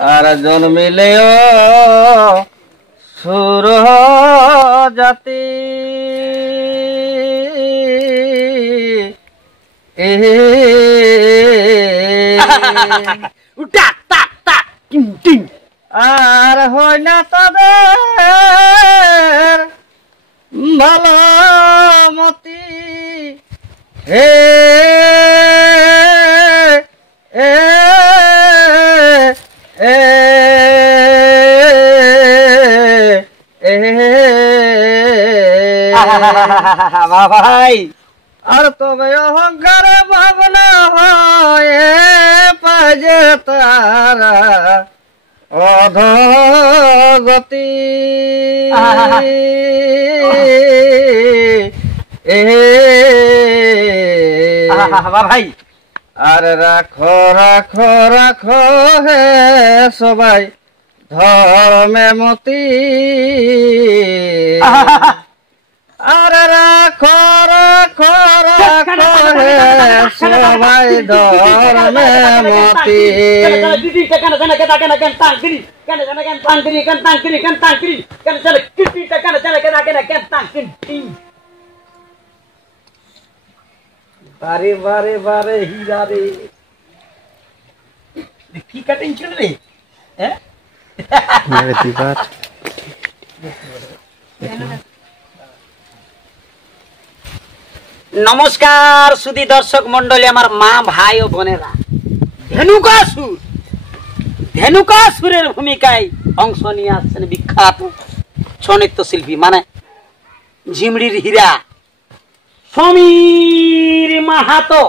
আর জন্মিলেও সুর জাতি আর হয় না তাদের ভালো মতি হে ভাই আর তবে অহংকার ভাবনা হয় পাজে তারা অধগতি ভাই আর রাখো রাখো রাখো হে সবাই ধর্মে মতি আর রাখো রাখো রাখো হে সবাই ধর্মে মতি বারে বারে বারে হীরা রে কি কাটিং ছিল রে হ্যাঁ নমস্কার সুধী দর্শক মন্ডলী, আমার মা ভাই ও বোনেরা, ধেনুকাসুরের ভূমিকায় অংশ নিয়ে আসছেন বিখ্যাত ছৌ নৃত্য শিল্পী মানে ঝিমড়ির হীরা সমীর মাহাতো।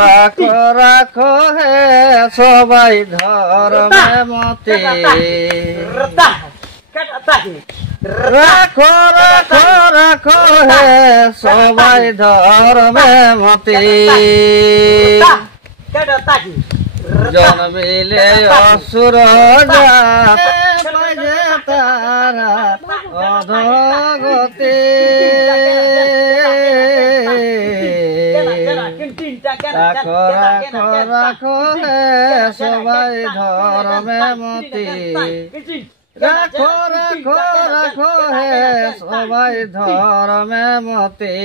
রাখো রাখো হে সবাই ধর্মে মতি রাখো রাখো রাখো হে সবাই ধর্মে মতি জন্মিলে অসুর জাতি তারা অধগতি রাখো রাখো রাখো হে সবাই ধর্মে মতি রাখো রাখো রাখো হে সবাই ধর্মে মতি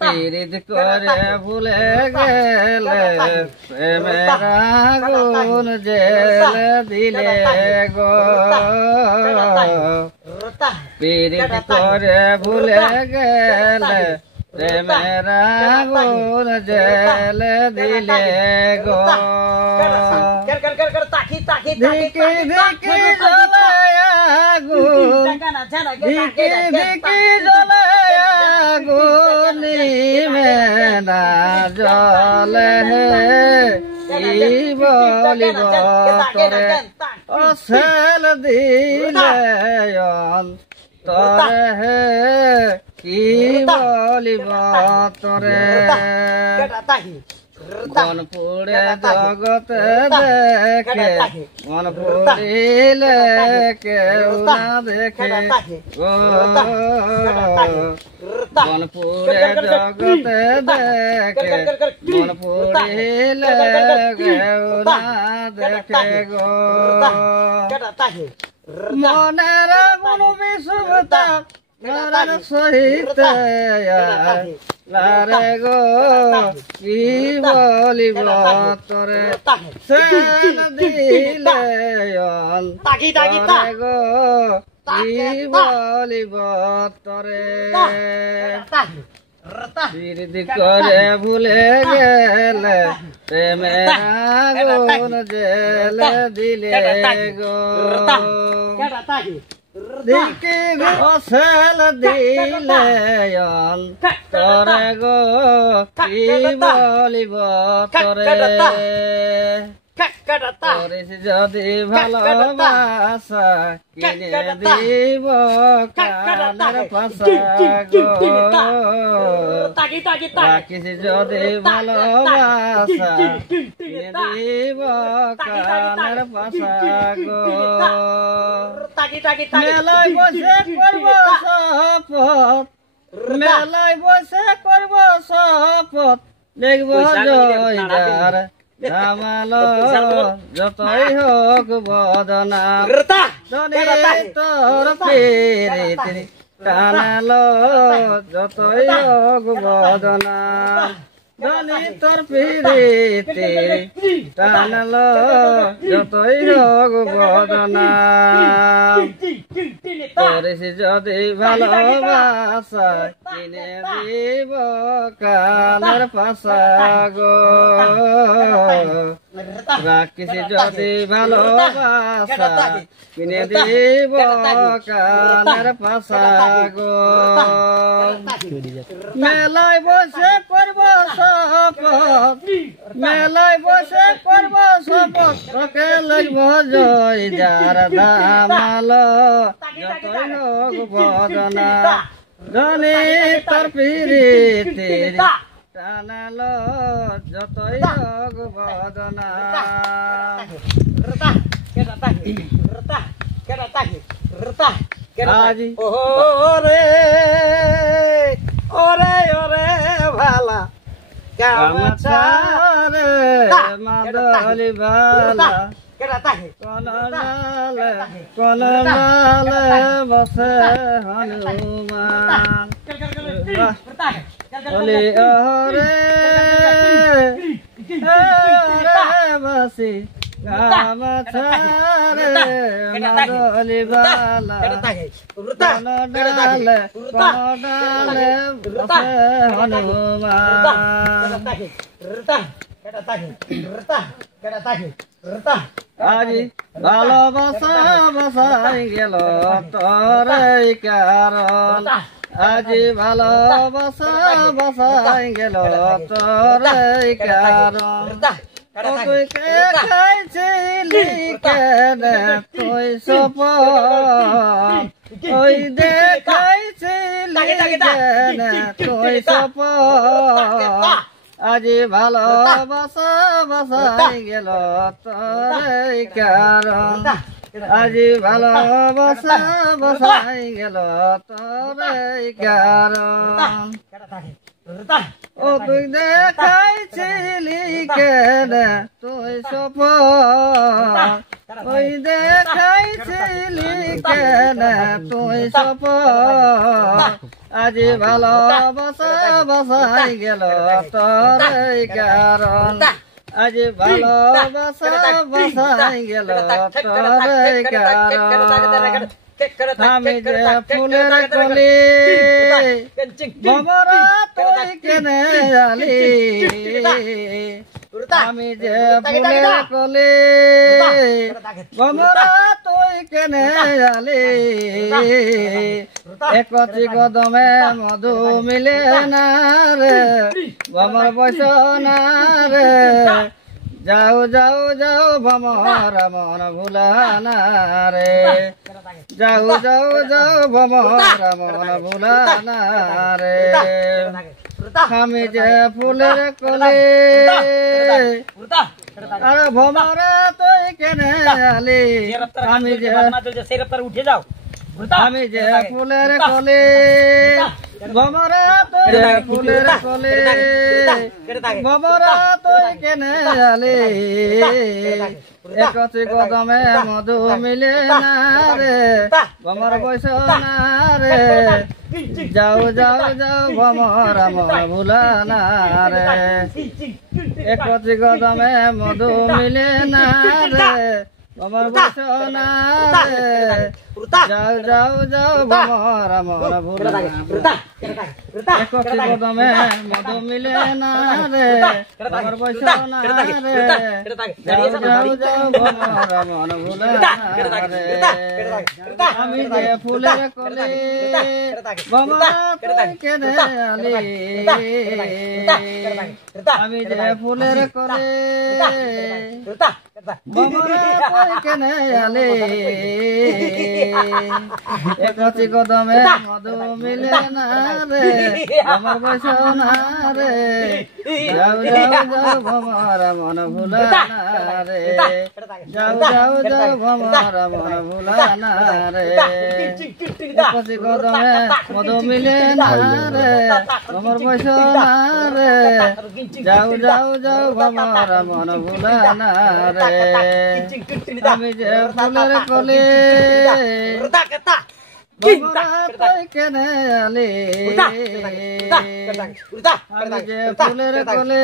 পীড়িত করে ভুলে গেলে প্রেমের আগুন জেলে দিলে গো পীড়িত করে ভুলে গেলে প্রেমের আগুন জেলে দিলে গো ধিকি ধিকি জ্বলে আগুন ধিকি ধিকি জ্বলে আগুন মেনা জলে কি বলিব তোরে অসেল দিলে অন্তরে হে কি বলিব তোরে মন পুড়ে জগতে দেখে মন পুড়িলে কেউ না দেখে মন পুড়ে জগতে দেখে মন পুড়িলে কেউ না দেখে গো মনের মন বিশুভতা সহিত লারে গো কি বলিব তোরে সেন দিলে অন্তরে গো কি বলিব তোরে বিরদি করে ভুলে গেলে প্রেমের আগুন জেলে দিলে গো দিকে অসেল দিলে অন্তরে গো কি বলিব তোরে করিস যদি ভালোবাসা কিনে দিব কানের পাশা গো রাখিস যদি ভালোবাসা কিনে দিব কানের পাশা গো মেলায় বসে করব শপথ মেলায় বসে করব শপথ দেখব জয়দার নামালো যতই হোক বদনাম ধনী তোর প্রীতি টানালো যতই হোক বদনাম ধনী তোর প্রীতি টানালো যতই হোক বদনাম করিস যদি ভালোবাসা কিনে দিব কানের পাশা গো রাখিস যদি ভালোবাসা কিনে দিব কানের পাশা গো মেলায় বসে করব শপথ মেলায় বসে করব শপথ তোকে লাগব জয় যার দামালো যতই হোক বদনা ধনী তোর প্রীতি টানালো যতই হোক বদনা আজি ওরে ওরে ওরে ভালা গামছা রে মাদলি ভালা কোন লালে বসে হনুমান বলি ওরে বসি গামছা রে মাদলি ভালা কোন ডালে বসে হনুমান আজি ভালোবাসা বসাই গেল তোর কারণ আজি ভালোবাসা বসাই গেল তোর কারণ তুই কে খাইছিলি কেনে তুই সপন তুই দেখাইছিলি কেনে তুই সপন আজি ভালোবাসা বসাই গেল তোর কারণ আজি ভালোবাসা বসাই গেল তোর কারণ ও তুই দেখাইছিলি কেনে তুই সপন তুই দেখাইছিলি কেনে তুই সপন আজি ভালোবাসা বসাই গেল তোর কারণ আজি ভালোবাসা বসাই গেল তোর কারণ আমি যে ফুলের কলি ভমরা তুই কেনে আলি আমি যে ফুলের কলি ভমরা তুই কেনে আলি একতি কদমে মধু মিলে না রে ভমর বৈশ না রে যাও যাও যাও ভমর মন ভুলানা রে যাও যাও যাও ভমর মন ভুলানা রে আমি যে ফুলের কলি আরে ভমরা তুই কেনে আলি আমি যে উঠে যাও আমি যে ফুলের কলি ভমরা তুই ফুলের কলি ভমরা তুই কেনে আলি একতি কদমে মধু মিলে না রে ভমর বৈশ না রে যাও যাও যাও ভমর মন ভুলানা রে একতি কদমে মধু মিলে না রে ভমর বৈশ না রে যাও যাও যাও ভমর মন ভুলানা একতি কদমে মধু মিলে না রে ভমর বৈশ না রে যাও যাও যাও ভমর মন ভুলানা রে আমি যে ফুলের কলি ভমরা তুই কেনে আলি আমি যে ফুলের কলি বমরা কই কেনে আলে একতি কদমে মধু মিলে না রে আমার বয়স না রে যাও যাও যাও ভমরা মন ভুলা না রে যাও যাও যাও ভমরা মন ভুলা না রে একতি কদমে মধু মিলে না রে আমার বয়স না রে যাও যাও যাও ভমরা মন ভুলা না রে আমি যে ফুলের কলে কেনে আলে আমি যে ফুলের কলে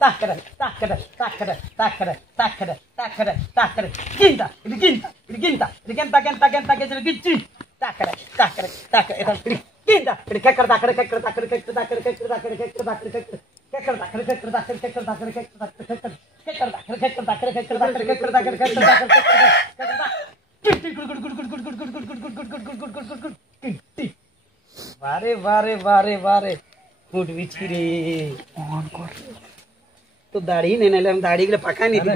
তাকরে তাকরে তাকরে তাকরে তাকরে তাকরে তাকরে কিনতা এটা কিনতা এটা কিনতা এটা কেনতা কেনতা কেনতা কেনতা কিচ্ছি তাকরে তাকরে তাকরে এটা কিনতা এটা কেকর তাকরে কেকর তাকরে কেকর তাকরে কেকর তাকরে কেকর তাকরে কেকর কেকর তাকরে কেকর তাকরে কেকর তাকরে কেকর তাকরে কেকর কেকর তাকরে কেকর তাকরে কেকর তাকরে কেকর তাকরে কেকর তাকরে বারে বারে বারে বারে ফুট বিছি রে তো দাড়ি নেই নাইলে আমি দাড়ি গুলো পাকা নিতি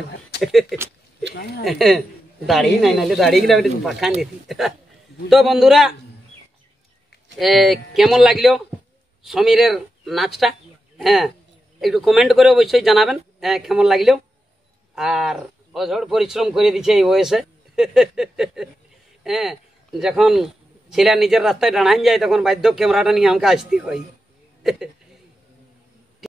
দাড়ি নাই নাইলে দাড়ি গুলো আমি পাকা নিতি তো বন্ধুরা কেমন লাগলো সমীরের নাচটা হ্যাঁ একটু কমেন্ট করে অবশ্যই জানাবেন হ্যাঁ কেমন লাগলো আর অঝড় পরিশ্রম করে দিচ্ছে এই বয়সে হ্যাঁ যখন ছেলে নিজের রাস্তায় দাঁড়ান যায় তখন বাধ্য ক্যামেরাটা নিয়ে আমাকে আসতে হয়